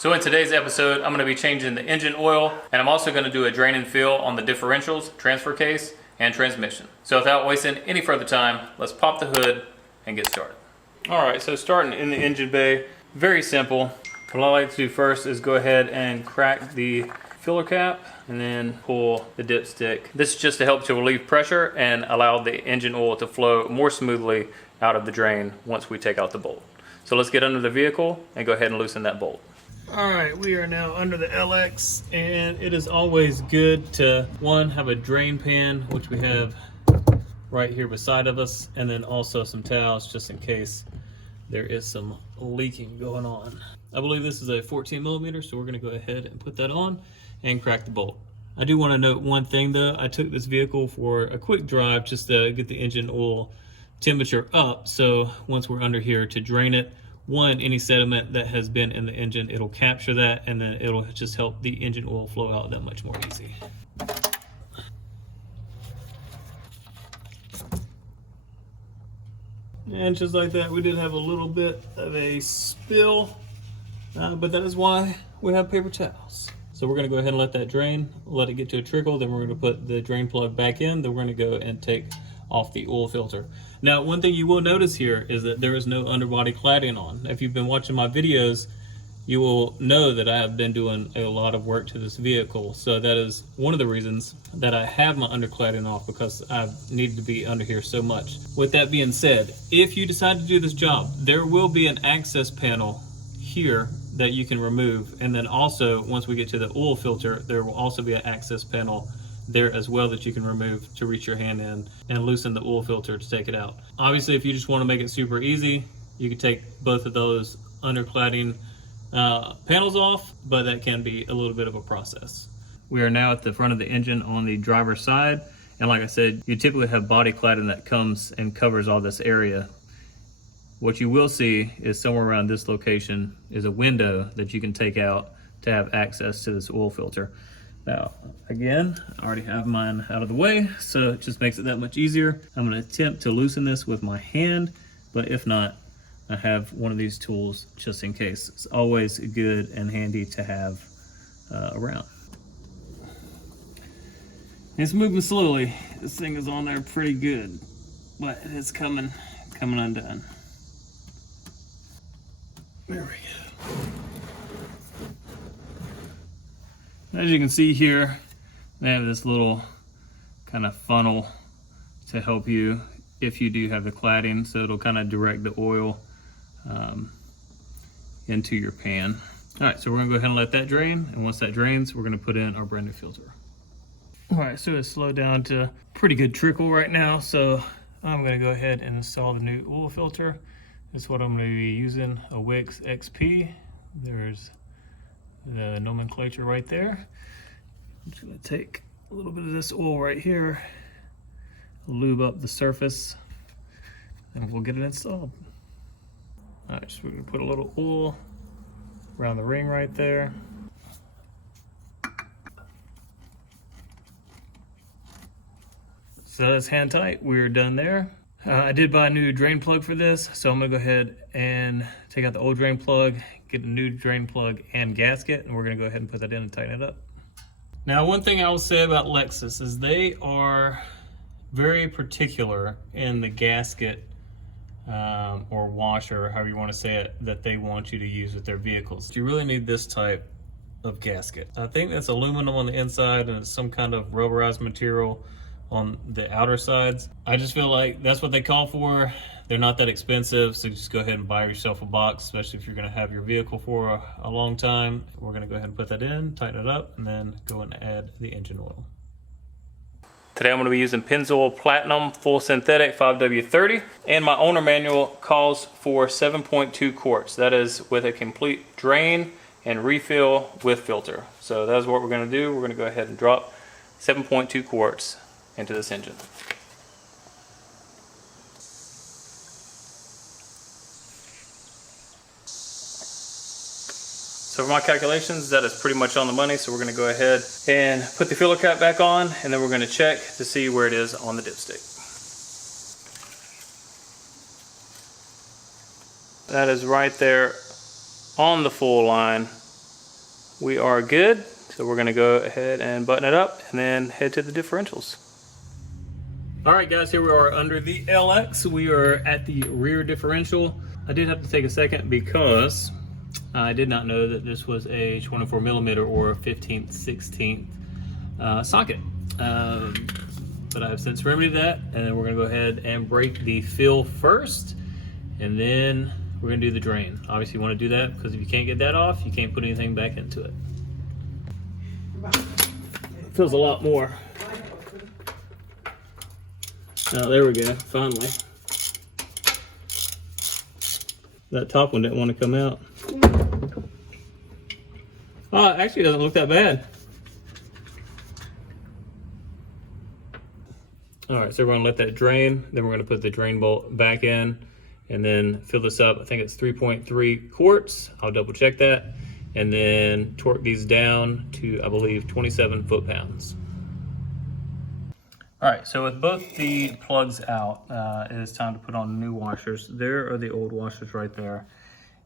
So in today's episode, I'm going to be changing the engine oil, and I'm also going to do a drain and fill on the differentials, transfer case, and transmission. So without wasting any further time, let's pop the hood and get started. Alright, so starting in the engine bay, very simple. What I like to do first is go ahead and crack the filler cap and then pull the dipstick. This is just to help to relieve pressure and allow the engine oil to flow more smoothly out of the drain once we take out the bolt. So let's get under the vehicle and go ahead and loosen that bolt. Alright, we are now under the LX, and it is always good to, one, have a drain pan, which we have right here beside of us, and then also some towels just in case there is some leaking going on. I believe this is a 14 millimeter, so we're going to go ahead and put that on and crack the bolt. I do want to note one thing though. I took this vehicle for a quick drive just to get the engine oil temperature up, so once we're under here to drain it, one, any sediment that has been in the engine, it'll capture that, and then it'll just help the engine oil flow out that much more easy. And just like that, we did have a little bit of a spill, but that is why we have paper towels. So we're going to go ahead and let that drain, let it get to a trickle, then we're going to put the drain plug back in, then we're going to go and take off the oil filter. Now, one thing you will notice here is that there is no underbody cladding on. If you've been watching my videos, you will know that I have been doing a lot of work to this vehicle. So that is one of the reasons that I have my undercladding off, because I've needed to be under here so much. With that being said, if you decide to do this job, there will be an access panel here that you can remove. And then also, once we get to the oil filter, there will also be an access panel there as well that you can remove to reach your hand in and loosen the oil filter to take it out. Obviously, if you just want to make it super easy, you can take both of those undercladding panels off, but that can be a little bit of a process. We are now at the front of the engine on the driver's side, and like I said, you typically have body cladding that comes and covers all this area. What you will see is somewhere around this location is a window that you can take out to have access to this oil filter. Now, again, I already have mine out of the way, so it just makes it that much easier. I'm going to attempt to loosen this with my hand, but if not, I have one of these tools just in case. It's always good and handy to have around. It's moving slowly. This thing is on there pretty good, but it's coming undone. There we go. As you can see here, they have this little kind of funnel to help you if you do have the cladding, so it'll kind of direct the oil into your pan. All right, so we're gonna go ahead and let that drain, and once that drains, we're gonna put in our brand new filter. All right, so it's slowed down to pretty good trickle right now, so I'm gonna go ahead and install the new oil filter. This is what I'm gonna be using, a Wix XP. There's the nomenclature right there. I'm just going to take a little bit of this oil right here, lube up the surface, and we'll get it installed. Alright, so we're going to put a little oil around the ring right there. So that's hand tight. We're done there. I did buy a new drain plug for this, so I'm going to go ahead and take out the old drain plug, get a new drain plug and gasket, and we're going to go ahead and put that in and tighten it up. Now, one thing I will say about Lexus is they are very particular in the gasket or washer, however you want to say it, that they want you to use with their vehicles. You really need this type of gasket. I think that's aluminum on the inside and it's some kind of rubberized material on the outer sides. I just feel like that's what they call for. They're not that expensive, so just go ahead and buy yourself a box, especially if you're gonna have your vehicle for a long time. We're gonna go ahead and put that in, tighten it up, and then go and add the engine oil. Today I'm gonna be using Pennzoil Platinum Full Synthetic 5W30, and my owner manual calls for 7.2 quarts. That is with a complete drain and refill with filter. So that's what we're gonna do. We're gonna go ahead and drop 7.2 quarts into this engine. So for my calculations, that is pretty much on the money. So we're going to go ahead and put the filler cap back on, and then we're going to check to see where it is on the dipstick. That is right there on the full line. we are good. So we're gonna go ahead and button it up and then head to the differentials. All right guys, here we are under the LX. We are at the rear differential. I did have to take a second because I did not know that this was a 24 millimeter or 15th, 16th socket. But I've since remedied that, and then we're gonna go ahead and break the fill first, and then we're gonna do the drain. Obviously you wanna do that because if you can't get that off, you can't put anything back into it. It feels a lot more. Oh, there we go, finally. That top one didn't want to come out. Oh, it actually doesn't look that bad. All right, so we're gonna let that drain, then we're gonna put the drain bolt back in and then fill this up. I think it's 3.3 quarts. I'll double check that. And then torque these down to, I believe, 27 foot-pounds. All right, so with both the plugs out, it is time to put on new washers. There are the old washers right there.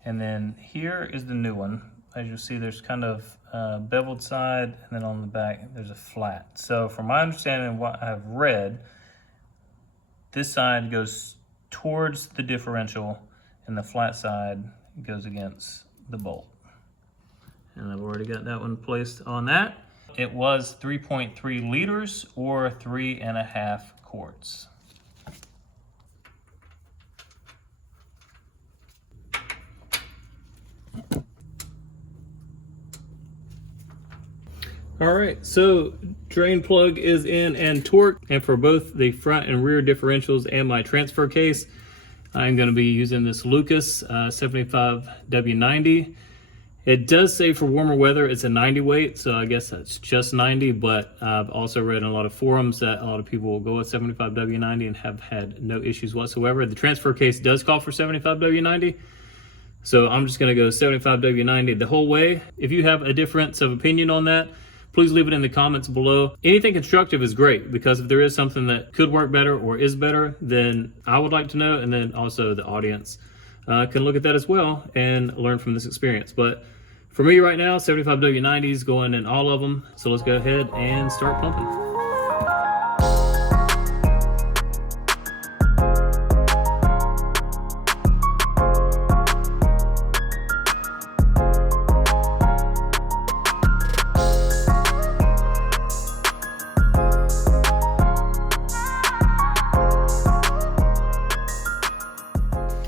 And then here is the new one. As you'll see, there's kind of a beveled side, and then on the back, there's a flat. So from my understanding of what I've read, this side goes towards the differential, and the flat side goes against the bolt. And I've already got that one placed on that. It was 3.3 liters or 3.5 quarts. All right, so drain plug is in and torqued, and for both the front and rear differentials and my transfer case, I'm going to be using this Lucas 75 W90. It does say for warmer weather it's a 90 weight, so I guess that's just 90, but I've also read in a lot of forums that a lot of people will go with 75 W90 and have had no issues whatsoever. The transfer case does call for 75 W90, so I'm just going to go 75 W90 the whole way. If you have a difference of opinion on that, please leave it in the comments below. Anything constructive is great, because if there is something that could work better or is better, then I would like to know, and then also the audience can look at that as well and learn from this experience. But for me right now, 75 W90 is going in all of them. So let's go ahead and start pumping.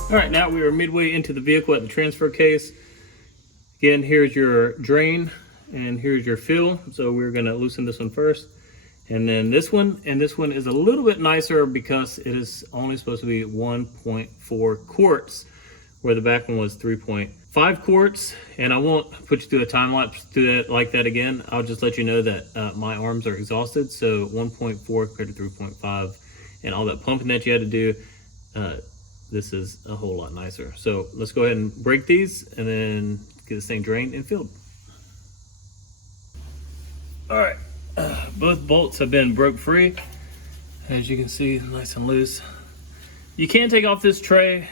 All right, now we are midway into the vehicle at the transfer case. Again, here's your drain and here's your fill. So we're gonna loosen this one first, and then this one, and this one is a little bit nicer because it is only supposed to be 1.4 quarts, where the back one was 3.5 quarts. And I won't put you through a time lapse through that like that again. I'll just let you know that my arms are exhausted. So 1.4 compared to 3.5, and all that pumping that you had to do, this is a whole lot nicer. So let's go ahead and break these and then get this thing drained and filled. All right, both bolts have been broke free. As you can see, nice and loose. You can take off this tray.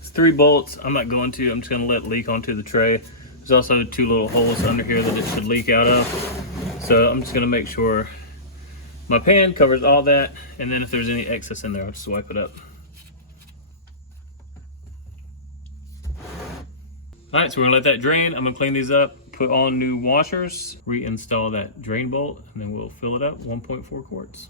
It's 3 bolts. I'm not going to, I'm just gonna let it leak onto the tray. There's also 2 little holes under here that it should leak out of. So I'm just gonna make sure my pan covers all that, and then if there's any excess in there, I'll just wipe it up. All right, so we're gonna let that drain. I'm gonna clean these up, put on new washers, reinstall that drain bolt, and then we'll fill it up 1.4 quarts.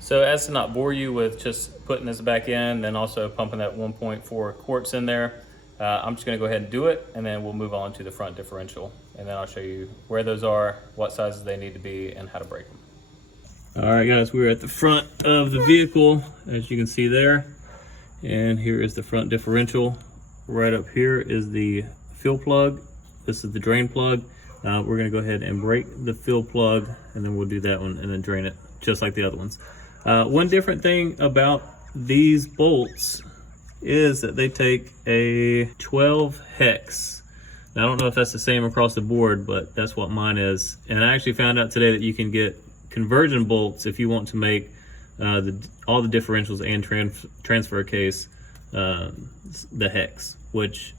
So as to not bore you with just putting this back in, then also pumping that 1.4 quarts in there, I'm just gonna go ahead and do it, and then we'll move on to the front differential. And then I'll show you where those are, what sizes they need to be, and how to break them. All right guys, we're at the front of the vehicle, as you can see there. And here is the front differential. Right up here is the fill plug. This is the drain plug. We're gonna go ahead and break the fill plug, and then we'll do that one and then drain it just like the other ones. One different thing about these bolts is that they take a 12 hex. Now, I don't know if that's the same across the board, but that's what mine is. And I actually found out today that you can get conversion bolts if you want to make all the differentials and transfer case the hex, which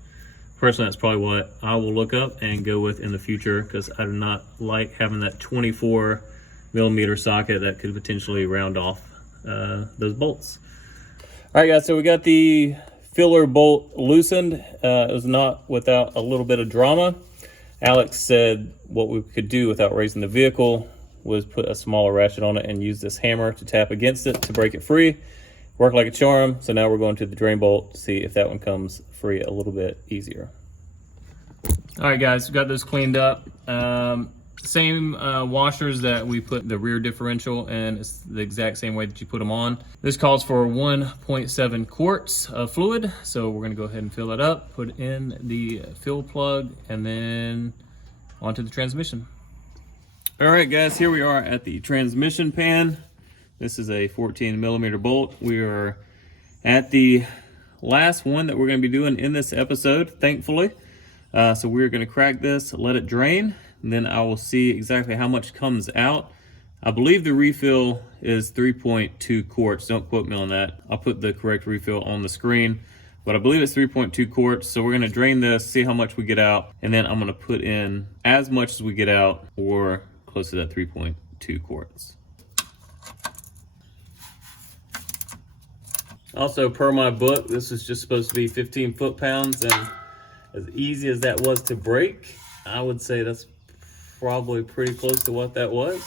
Personally, that's probably what I will look up and go with in the future, because I do not like having that 24mm socket that could potentially round off those bolts. All right, guys, so we got the filler bolt loosened. It was not without a little bit of drama. Alex said what we could do without raising the vehicle was put a smaller ratchet on it and use this hammer to tap against it to break it free. Worked like a charm. So now we're going to the drain bolt to see if that one comes free a little bit easier. All right, guys, we got this cleaned up. Same washers that we put the rear differential in. It's the exact same way that you put them on. This calls for 1.7 quarts of fluid. So we're gonna go ahead and fill it up, put in the fill plug, and then onto the transmission. All right, guys, here we are at the transmission pan. This is a 14mm bolt. We are at the last one that we're gonna be doing in this episode, thankfully. So we're gonna crack this, let it drain, and then I will see exactly how much comes out. I believe the refill is 3.2 quarts. Don't quote me on that. I'll put the correct refill on the screen, but I believe it's 3.2 quarts. So we're gonna drain this, see how much we get out, and then I'm gonna put in as much as we get out, or close to that 3.2 quarts. Also, per my book, this is just supposed to be 15 foot-pounds, and as easy as that was to break, I would say that's probably pretty close to what that was.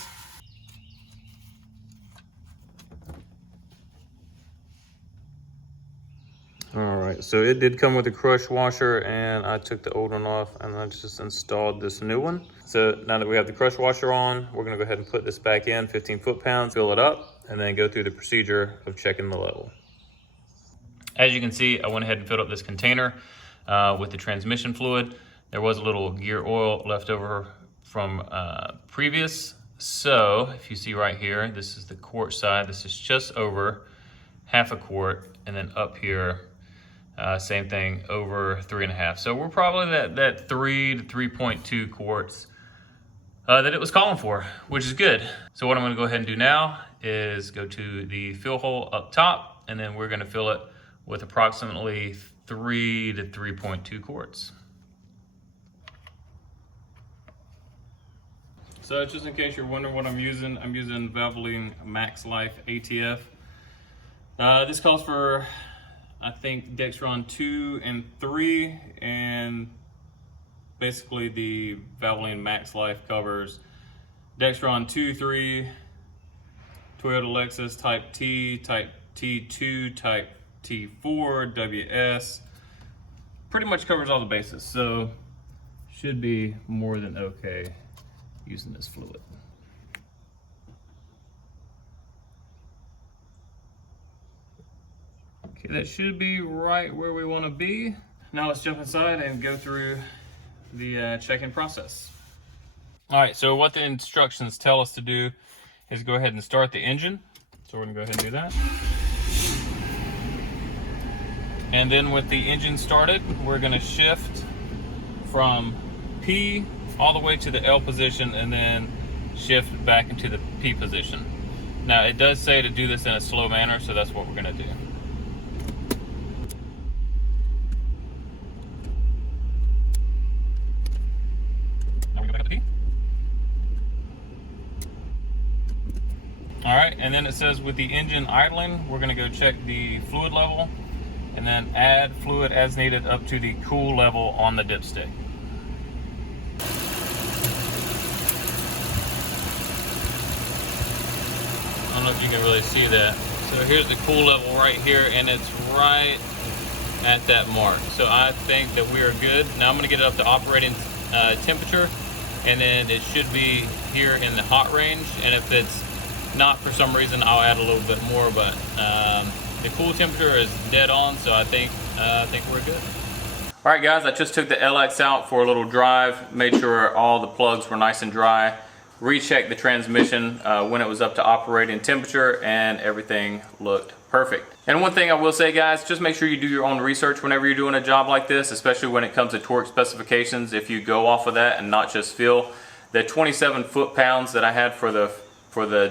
All right, so it did come with a crush washer, and I took the old one off and I just installed this new one. So now that we have the crush washer on, we're gonna go ahead and put this back in, 15 foot-pounds, fill it up, and then go through the procedure of checking the level. As you can see, I went ahead and filled up this container with the transmission fluid. There was a little gear oil left over from previous. So if you see right here, this is the quart side. This is just over half a quart, and then up here, same thing, over 3.5. So we're probably that 3 to 3.2 quarts that it was calling for, which is good. So what I'm gonna go ahead and do now is go to the fill hole up top, and then we're gonna fill it with approximately 3 to 3.2 quarts. So just in case you're wondering what I'm using Valvoline Max Life ATF. This calls for, I think, Dexron 2 and 3, and basically the Valvoline Max Life covers Dexron 2, 3, Toyota Lexus Type T, Type T2, Type T4, WS. Pretty much covers all the bases, so should be more than okay using this fluid. Okay, that should be right where we want to be. Now let's jump inside and go through the check-in process. All right, so what the instructions tell us to do is go ahead and start the engine. So we're gonna go ahead and do that. And then with the engine started, we're gonna shift from P all the way to the L position, and then shift back into the P position. Now it does say to do this in a slow manner, so that's what we're gonna do. Now we go back up to P. All right, and then it says with the engine idling, we're gonna go check the fluid level, and then add fluid as needed up to the cool level on the dipstick. I don't know if you can really see that. So here's the cool level right here, and it's right at that mark. So I think that we are good. Now I'm gonna get it up to operating temperature, and then it should be here in the hot range. And if it's not for some reason, I'll add a little bit more, but the cool temperature is dead on, so I think we're good. All right, guys, I just took the LX out for a little drive, made sure all the plugs were nice and dry, rechecked the transmission when it was up to operating temperature, and everything looked perfect. And one thing I will say, guys, just make sure you do your own research whenever you're doing a job like this, especially when it comes to torque specifications. If you go off of that and not just feel the 27 foot-pounds that I had for the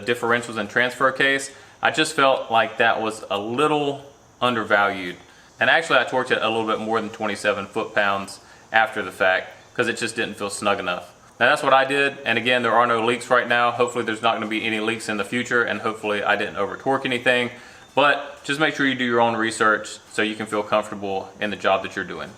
differentials and transfer case, I just felt like that was a little undervalued. And actually I torqued it a little bit more than 27 foot-pounds after the fact because it just didn't feel snug enough. Now that's what I did, and again, there are no leaks right now. Hopefully there's not going to be any leaks in the future, and hopefully I didn't over torque anything. But just make sure you do your own research so you can feel comfortable in the job that you're doing.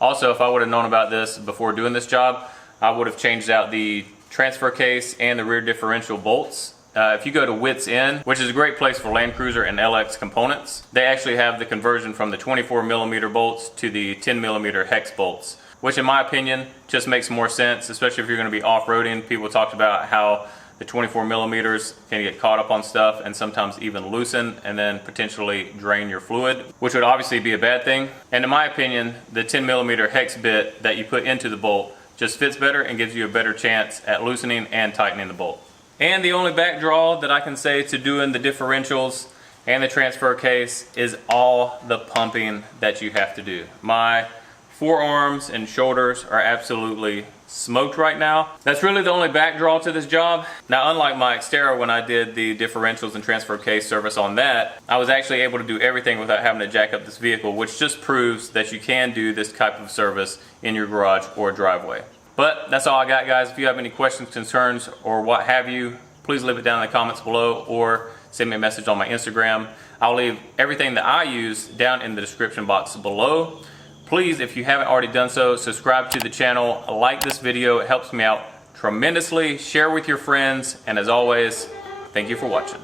Also, if I would have known about this before doing this job, I would have changed out the transfer case and the rear differential bolts. If you go to Wits End, which is a great place for landcruiser and LX components, they actually have the conversion from the 24mm bolts to the 10mm hex bolts, which in my opinion just makes more sense, especially if you're going to be off-roading. People talked about how the 24mm can get caught up on stuff and sometimes even loosen and then potentially drain your fluid, which would obviously be a bad thing. And in my opinion, the 10mm hex bit that you put into the bolt just fits better and gives you a better chance at loosening and tightening the bolt. And the only back draw that I can say to doing the differentials and the transfer case is all the pumping that you have to do. My forearms and shoulders are absolutely smoked right now. That's really the only back draw to this job. Now, unlike my Xterra, when I did the differentials and transfer case service on that, I was actually able to do everything without having to jack up this vehicle, which just proves that you can do this type of service in your garage or driveway. But that's all I got, guys. If you have any questions, concerns, or what have you, please leave it down in the comments below or send me a message on my Instagram. I'll leave everything that I use down in the description box below. Please, if you haven't already done so, subscribe to the channel, like this video, it helps me out tremendously. Share with your friends, and as always, thank you for watching.